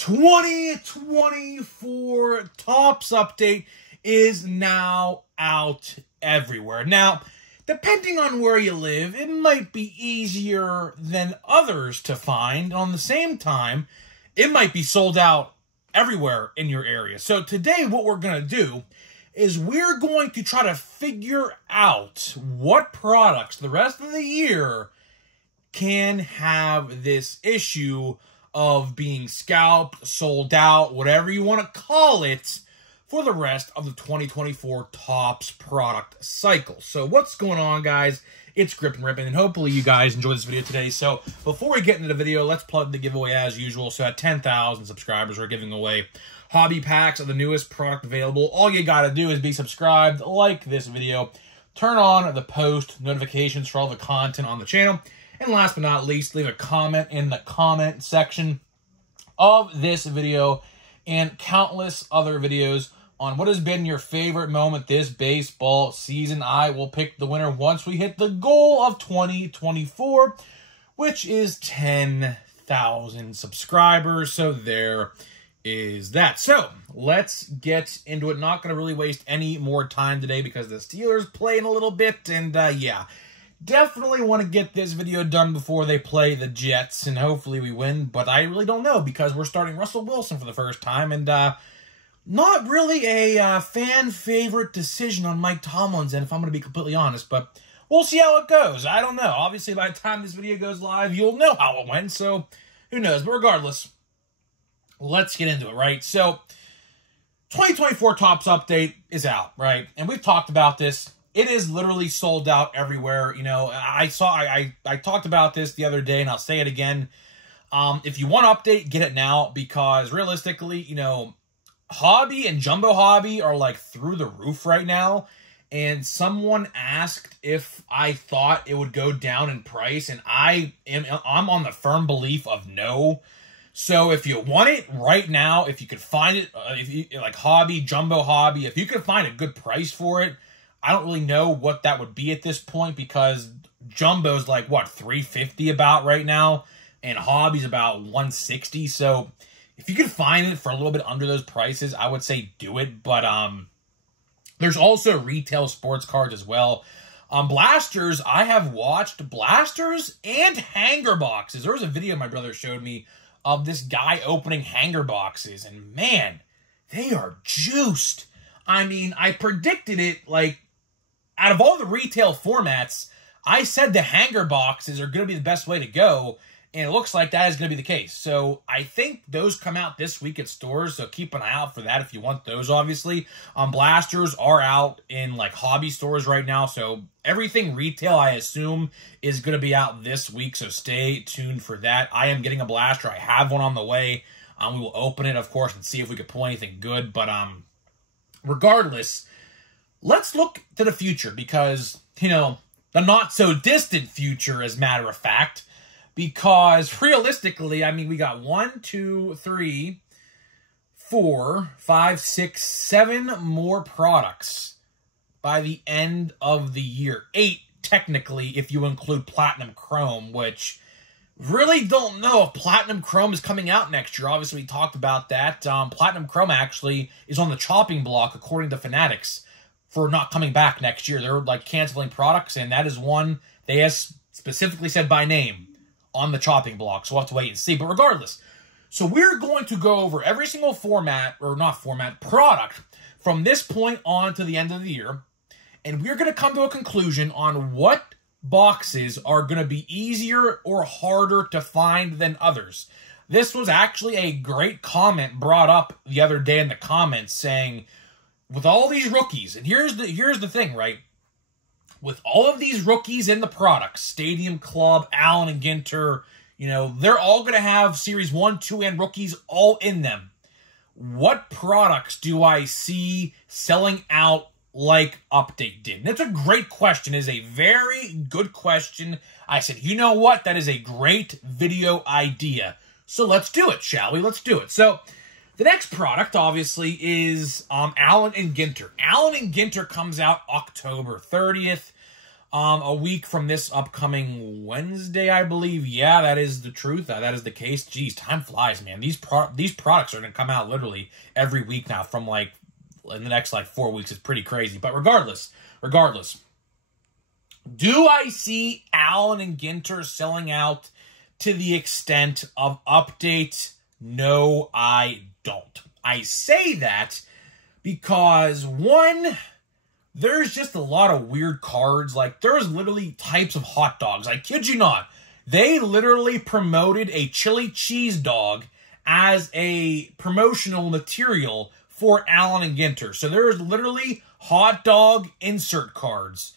2024 Topps update is now out everywhere. Now, depending on where you live, it might be easier than others to find. On the same time, it might be sold out everywhere in your area. So today, what we're going to do is we're going to try to figure out what products the rest of the year can have this issue of being scalped, sold out, whatever you want to call it, for the rest of the 2024 Topps product cycle. So what's going on, guys? It's Grip and Rippin', and hopefully you guys enjoyed this video today. So before we get into the video, let's plug the giveaway as usual. So at 10,000 subscribers, we're giving away hobby packs of the newest product available. All you got to do is be subscribed, like this video, turn on the post notifications for all the content on the channel, and last but not least, leave a comment in the comment section of this video and countless other videos on what has been your favorite moment this baseball season. I will pick the winner once we hit the goal of 2024, which is 10,000 subscribers. So there is that. So let's get into it. Not going to really waste any more time today because the Steelers play in a little bit, and yeah. Definitely want to get this video done before they play the Jets, and hopefully we win, but I really don't know because we're starting Russell Wilson for the first time, and not really a fan favorite decision on Mike Tomlin's end, if I'm going to be completely honest, but we'll see how it goes. I don't know. Obviously, by the time this video goes live, you'll know how it went, so who knows, but regardless, let's get into it, right? So, 2024 Topps update is out, right? And we've talked about this. It is literally sold out everywhere. You know, I talked about this the other day, and I'll say it again. If you want to update, get it now, because realistically, you know, Hobby and Jumbo Hobby are like through the roof right now. And someone asked if I thought it would go down in price, and I'm on the firm belief of no. So if you want it right now, if you could find it, if you like Hobby, Jumbo Hobby, if you could find a good price for it, I don't really know what that would be at this point because Jumbo's like, what, $350 about right now? And Hobby's about $160. So if you can find it for a little bit under those prices, I would say do it. But there's also retail sports cards as well. Blasters, I have watched blasters and hanger boxes. There was a video my brother showed me of this guy opening hanger boxes. And man, they are juiced. I mean, I predicted it, like, out of all the retail formats, I said the hanger boxes are going to be the best way to go, and it looks like that is going to be the case. So I think those come out this week at stores, so keep an eye out for that if you want those, obviously. Blasters are out in, like, hobby stores right now, so everything retail, I assume, is going to be out this week, so stay tuned for that. I am getting a blaster. I have one on the way. We will open it, of course, and see if we can pull anything good, but regardless, let's look to the future because, you know, the not-so-distant future, as a matter of fact, because realistically, I mean, we got 1, 2, 3, 4, 5, 6, 7 more products by the end of the year. 8, technically, if you include Platinum Chrome, which really don't know if Platinum Chrome is coming out next year. Obviously, we talked about that. Platinum Chrome actually is on the chopping block, according to Fanatics, for not coming back next year. They're, like, canceling products, and that is one they have specifically said by name on the chopping block. So we'll have to wait and see. But regardless, so we're going to go over every single format, or not format, product from this point on to the end of the year, and we're going to come to a conclusion on what boxes are going to be easier or harder to find than others. This was actually a great comment brought up the other day in the comments saying, with all these rookies, and here's the thing, right? With all of these rookies in the products, Stadium Club, Allen and Ginter, you know, they're all going to have Series 1, 2, and rookies all in them. What products do I see selling out like Update did? And that's a great question. It is a very good question. I said, you know what? That is a great video idea. So let's do it, shall we? Let's do it. So the next product, obviously, is Allen and Ginter. Allen and Ginter comes out October 30th. a week from this upcoming Wednesday, I believe. Yeah, that is the truth. That is the case. Jeez, time flies, man. These products are going to come out literally every week now from, like, in the next, like, 4 weeks. It's pretty crazy. But regardless, do I see Allen and Ginter selling out to the extent of update? No, I don't. I say that because, one, there's just a lot of weird cards. Like, there's literally types of hot dogs. I kid you not. They literally promoted a chili cheese dog as a promotional material for Allen and Ginter. So there's literally hot dog insert cards.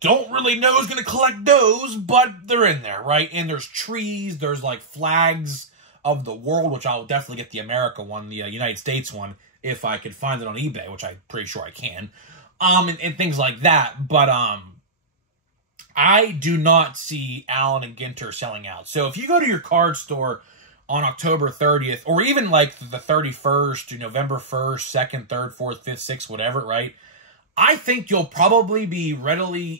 Don't really know who's going to collect those, but they're in there, right? And there's trees. There's, like, flags of the world, which I'll definitely get the America one, the United States one, if I could find it on eBay, which I'm pretty sure I can. And things like that. But I do not see Allen and Ginter selling out. So if you go to your card store on October 30th, or even like the 31st to November 1st, 2nd, 3rd, 4th, 5th, 6th, whatever, right? I think you'll probably be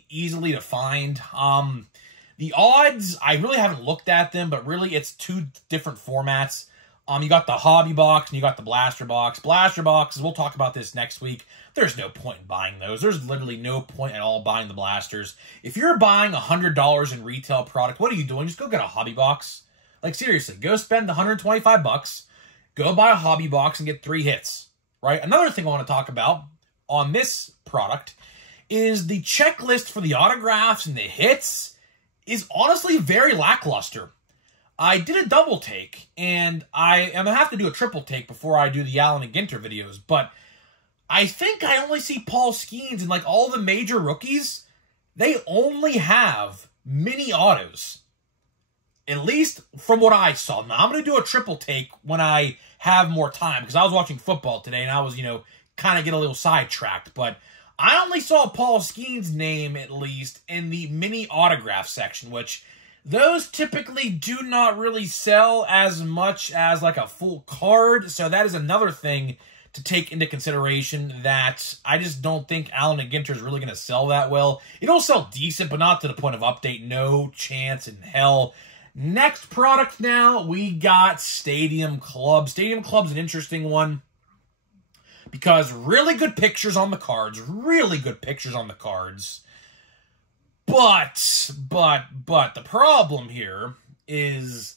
easily to find. The odds, I really haven't looked at them, but really it's two different formats. You got the hobby box and you got the blaster box. Blaster boxes, we'll talk about this next week. There's no point in buying those. There's literally no point at all buying the blasters. If you're buying $100 in retail product, what are you doing? Just go get a hobby box. Like, seriously, go spend $125. Go buy a hobby box and get 3 hits, right? Another thing I want to talk about on this product is the checklist for the autographs and the hits is honestly very lackluster. I did a double take, and I'm going to have to do a triple take before I do the Allen and Ginter videos, but I think I only see Paul Skeens and, like, all the major rookies, they only have mini autos. At least from what I saw. Now, I'm going to do a triple take when I have more time, because I was watching football today, and I was, kind of get a little sidetracked, but I only saw Paul Skeens' name, at least, in the mini autograph section, which those typically do not really sell as much as, like, a full card, so that is another thing to take into consideration, that I just don't think Allen and Ginter is really going to sell that well. It'll sell decent, but not to the point of update. No chance in hell. Next product now, we got Stadium Club. Stadium Club's an interesting one because really good pictures on the cards. Really good pictures on the cards. But the problem here is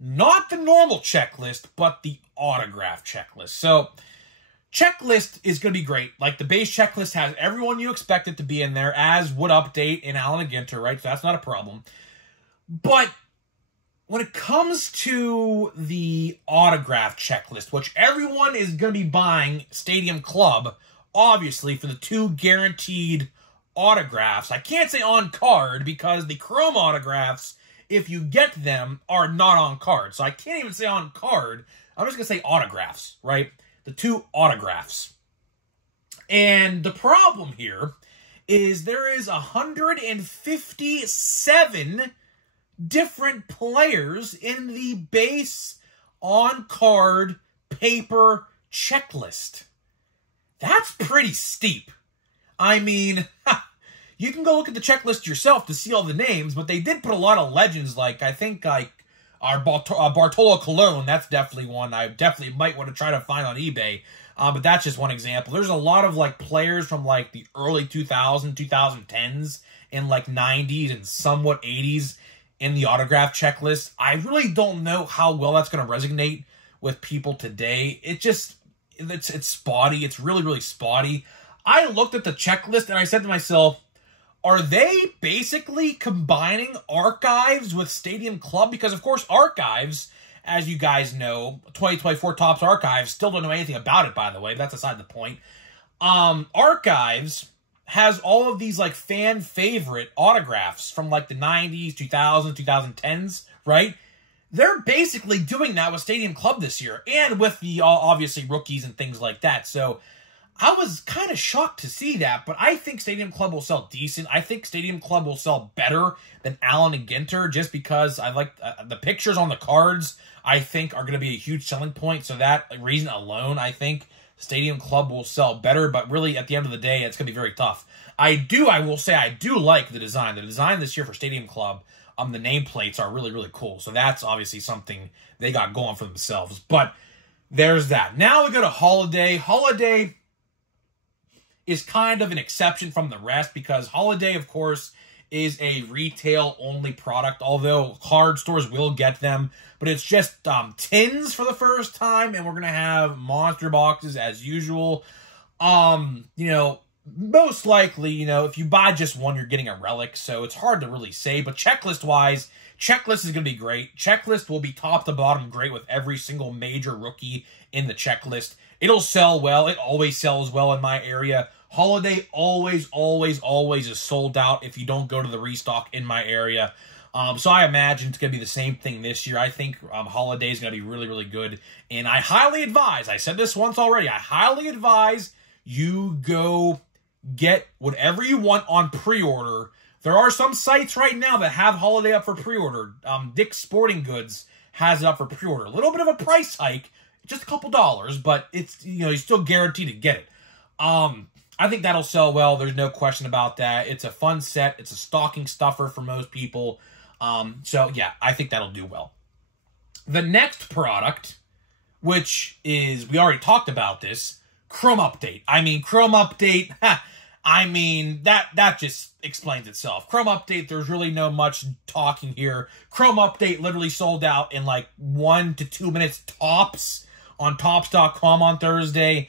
not the normal checklist, but the autograph checklist. So, checklist is going to be great. Like, the base checklist has everyone you expect it to be in there, as would update in Allen and Ginter, right? So that's not a problem. But when it comes to the autograph checklist, which everyone is going to be buying Stadium Club, obviously, for the 2 guaranteed autographs. I can't say on card because the Chrome autographs, if you get them, are not on card. So I can't even say on card. I'm just going to say autographs, right? The 2 autographs. And the problem here is there is 157 different players in the base on-card paper checklist. That's pretty steep. I mean, you can go look at the checklist yourself to see all the names, but they did put a lot of legends, like, I think, like, our Bartolo Colon. That's definitely one I definitely might want to try to find on eBay. But that's just one example. There's a lot of, like, players from, like, the early 2010s and, like, 90s and somewhat 80s in the autograph checklist. I really don't know how well that's going to resonate with people today. It's spotty. It's really, really spotty. I looked at the checklist and I said to myself, are they basically combining Archives with Stadium Club? Because, of course, Archives, as you guys know, 2024 Topps Archives, still don't know anything about it, by the way, but that's aside the point. Archives has all of these, like, fan favorite autographs from, like, the 90s, 2000s, 2010s, right? They're basically doing that with Stadium Club this year, and with the, obviously, rookies and things like that. So I was kind of shocked to see that, but I think Stadium Club will sell decent. I think Stadium Club will sell better than Allen and Ginter, just because I like the pictures on the cards, I think, are going to be a huge selling point. So that reason alone, I think Stadium Club will sell better, but really at the end of the day, it's going to be very tough. I will say I do like the design. The design this year for Stadium Club, the nameplates are really, really cool. So that's obviously something they got going for themselves. But there's that. Now we go to Holiday. Holiday is kind of an exception from the rest because Holiday, of course, is a retail-only product, although card stores will get them. But it's just tins for the first time, and we're going to have monster boxes as usual. Most likely, if you buy just one, you're getting a relic, so it's hard to really say. But checklist-wise, checklist is going to be great. Checklist will be top to bottom great with every single major rookie in the checklist. It'll sell well. It always sells well in my area. Holiday always is sold out if you don't go to the restock in my area. So I imagine it's going to be the same thing this year. I think Holiday is going to be really, really good. And I highly advise, I said this once already, I highly advise you go get whatever you want on pre-order. There are some sites right now that have Holiday up for pre-order. Dick's Sporting Goods has it up for pre-order. A little bit of a price hike, just a couple dollars, but it's, you're still guaranteed to get it. I think that'll sell well. There's no question about that. It's a fun set. It's a stocking stuffer for most people. So, yeah, I think that'll do well. The next product, which is, we already talked about this, Chrome Update. Chrome Update, that just explains itself. Chrome Update, there's really no much talking here. Chrome Update literally sold out in like 1 to 2 minutes tops on Topps.com on Thursday.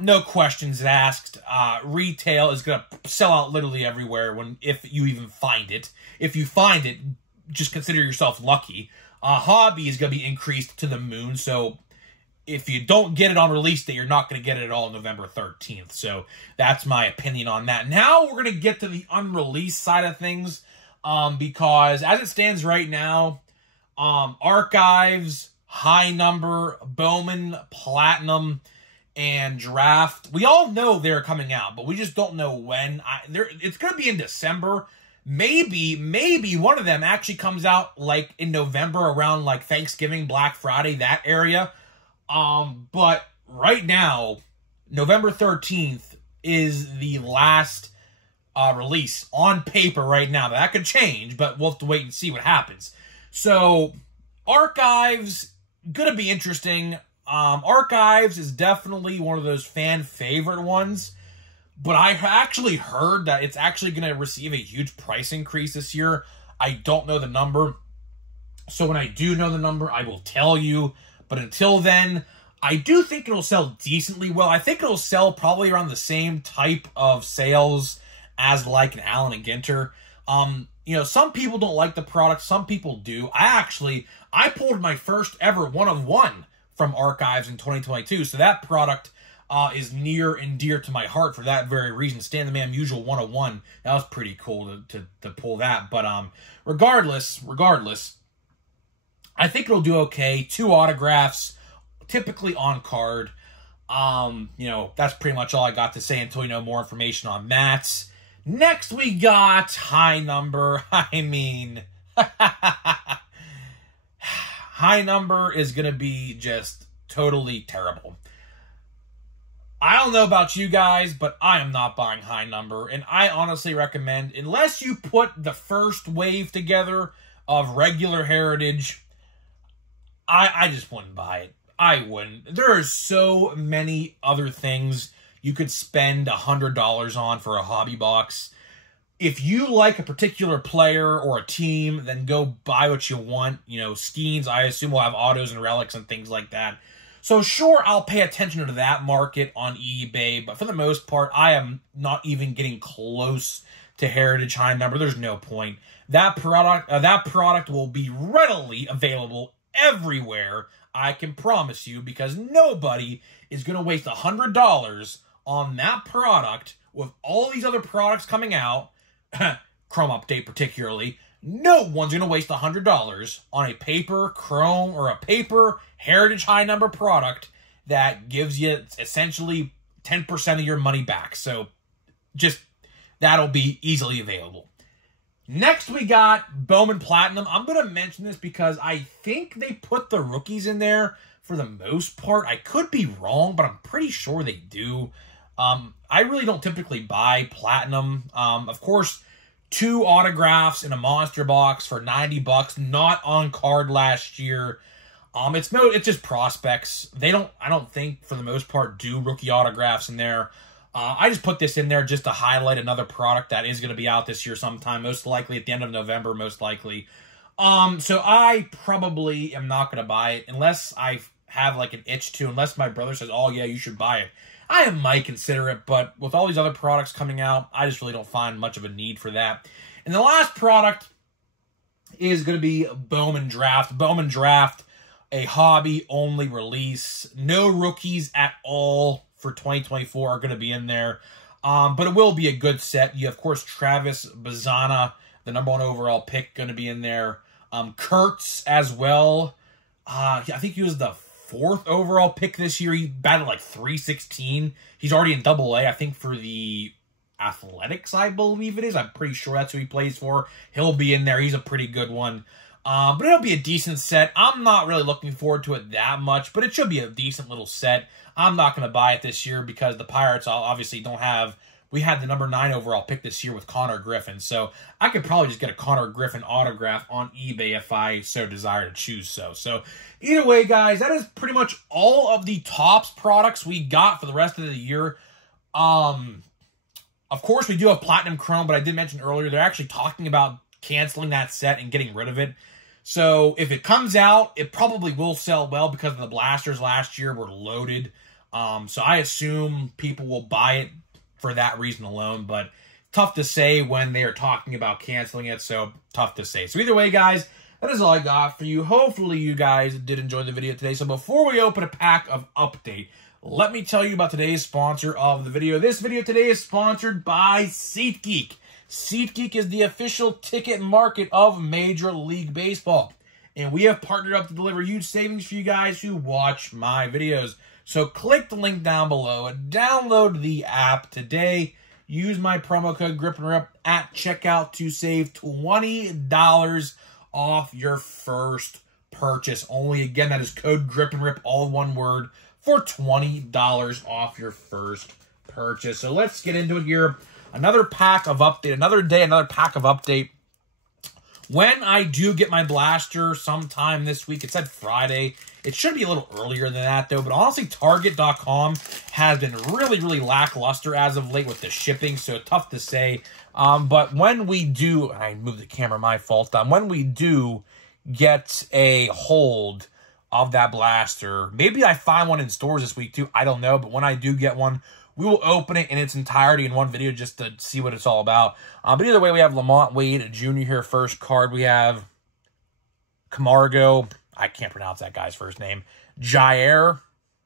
No questions asked. Retail is going to sell out literally everywhere if you even find it. If you find it, just consider yourself lucky. Hobby is going to be increased to the moon, so if you don't get it on release day, you're not going to get it at all on November 13th. So that's my opinion on that. Now we're going to get to the unreleased side of things, because as it stands right now, Archives, High Number, Bowman, Platinum, and Draft, we all know they're coming out, but we just don't know when. It's going to be in December. Maybe one of them actually comes out like in November around like Thanksgiving, Black Friday, that area. But right now, November 13th is the last release on paper right now. That could change, but we'll have to wait and see what happens. So, Archives, gonna be interesting. Archives is definitely one of those fan favorite ones, but I actually heard that it's actually going to receive a huge price increase this year. I don't know the number, so when I do know the number, I will tell you. But until then, I do think it'll sell decently well. I think it'll sell probably around the same type of sales as like an Allen and Ginter. Some people don't like the product, some people do. I pulled my first ever 1-of-1 from Archives in 2022, so that product is near and dear to my heart for that very reason. Stan the Man Musial 1-of-1, that was pretty cool to pull that. But regardless, I think it'll do okay. 2 autographs, typically on card. That's pretty much all I got to say until we know more information on that. Next we got High Number. High Number is going to be just totally terrible. I don't know about you guys, but I am not buying High Number. And I honestly recommend, unless you put the first wave together of regular Heritage, I just wouldn't buy it. I wouldn't. There are so many other things you could spend $100 on for a hobby box. If you like a particular player or a team, then go buy what you want. Skeens, I assume, will have autos and relics and things like that. So sure, I'll pay attention to that market on eBay, but for the most part, I am not even getting close to Heritage High Number. There's no point. That product will be readily available everywhere, I can promise you, because nobody is going to waste $100 on that product with all these other products coming out, Chrome Update particularly. No one's going to waste $100 on a paper Chrome or a paper Heritage High Number product that gives you essentially 10% of your money back. So just, that'll be easily available. Next, we got Bowman Platinum. I'm going to mention this because I think they put the rookies in there for the most part. I could be wrong, but I'm pretty sure they do. I really don't typically buy Platinum. Of course, 2 autographs in a monster box for $90, not on card last year. It's just prospects. I don't think, for the most part, do rookie autographs in there. I just put this in there just to highlight another product that is going to be out this year sometime, most likely at the end of November, most likely. So I probably am not going to buy it unless I have like an itch to, unless my brother says, oh yeah, you should buy it. I might consider it, but with all these other products coming out, I just really don't find much of a need for that. And the last product is going to be Bowman Draft. Bowman Draft, a hobby-only release. No rookies at all for 2024 are going to be in there. But it will be a good set. You have, of course, Travis Bazzana, the #1 overall pick, going to be in there. Kurtz as well. I think he was the 4th overall pick this year. He batted like 316. He's already in AA, I think, for the Athletics, I believe it is. I'm pretty sure that's who he plays for. He'll be in there. He's a pretty good one. But it'll be a decent set. I'm not really looking forward to it that much, but it should be a decent little set. I'm not going to buy it this year because the Pirates obviously don't have... We had the #9 overall pick this year with Connor Griffin, so I could probably just get a Connor Griffin autograph on eBay if I so desire to choose so. So either way, guys, that is pretty much all of the Topps products we got for the rest of the year. Of course, we do have Platinum Chrome, but I did mention earlier they're actually talking about canceling that set and getting rid of it. So if it comes out, it probably will sell well because the blasters last year were loaded. So I assume people will buy it for that reason alone, but tough to say when they are talking about canceling it, so tough to say. So either way, guys, that is all I got for you. Hopefully you guys did enjoy the video today. So before we open a pack of Update, let me tell you about today's sponsor of the video. This video today is sponsored by SeatGeek. SeatGeek is the official ticket market of Major League Baseball, and we have partnered up to deliver huge savings for you guys who watch my videos. So click the link down below and download the app today. Use my promo code GRIPANDRIP at checkout to save $20 off your first purchase. Only, again, that is code GRIPANDRIP, all one word, for $20 off your first purchase. So let's get into it here. Another pack of Update. Another day, another pack of Update. When I do get my blaster sometime this week, it said Friday. It should be a little earlier than that, though. But honestly, Target.com has been really, really lackluster as of late with the shipping, so tough to say. But when we do, I moved the camera, my fault. When we do get a hold of that blaster, maybe I find one in stores this week, too. I don't know. But when I do get one, we will open it in its entirety in one video just to see what it's all about. But either way, we have Lamont Wade Jr. here, first card. We have Camargo. I can't pronounce that guy's first name. Jair.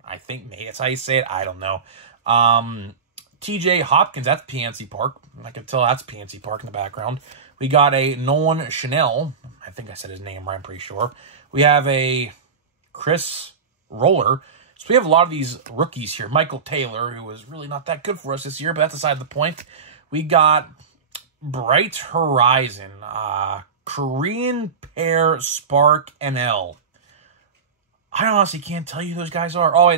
I think maybe that's how you say it. I don't know. TJ Hopkins. That's PNC Park. I can tell that's PNC Park in the background. We got a Nolan Chanel. I think I said his name right. I'm pretty sure. We have a Chris Roller. So we have a lot of these rookies here. Michael Taylor, who was really not that good for us this year, but that's aside the point. We got Bright Horizon, Korean Pair Spark NL. I honestly can't tell you who those guys are. Oh,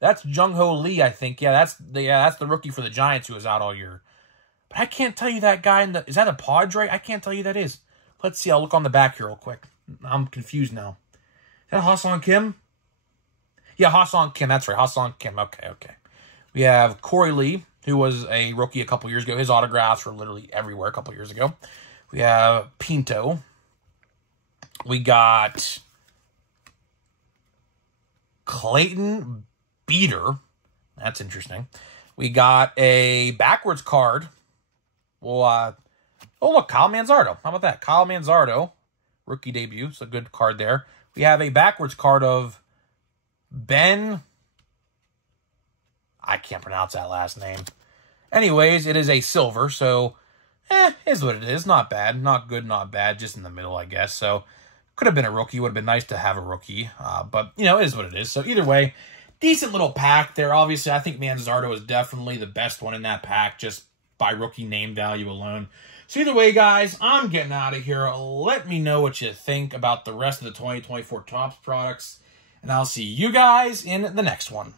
that's Jung Ho Lee, I think. Yeah, that's the rookie for the Giants who was out all year. But I can't tell you that guy. Is that a Padre? I can't tell you that is. Let's see. I'll look on the back here real quick. I'm confused now. Is that Ha-Seong Kim? Yeah, Ha-Seong Kim. That's right. Ha-Seong Kim. Okay. We have Corey Lee, who was a rookie a couple years ago. His autographs were literally everywhere a couple years ago. We have Pinto. We got Clayton Beater. That's interesting. We got a backwards card. Well, oh, look, Kyle Manzardo. How about that? Kyle Manzardo, rookie debut. It's a good card there. We have a backwards card of Ben. I can't pronounce that last name. Anyways, it is a silver, so is what it is. Not bad. Not good, not bad. Just in the middle, I guess. So, could have been a rookie. Would have been nice to have a rookie. But, you know, it is what it is. So, either way, decent little pack there. Obviously, I think Manzardo is definitely the best one in that pack. Just by rookie name value alone. So either way, guys, I'm getting out of here. Let me know what you think about the rest of the 2024 Topps products, and I'll see you guys in the next one.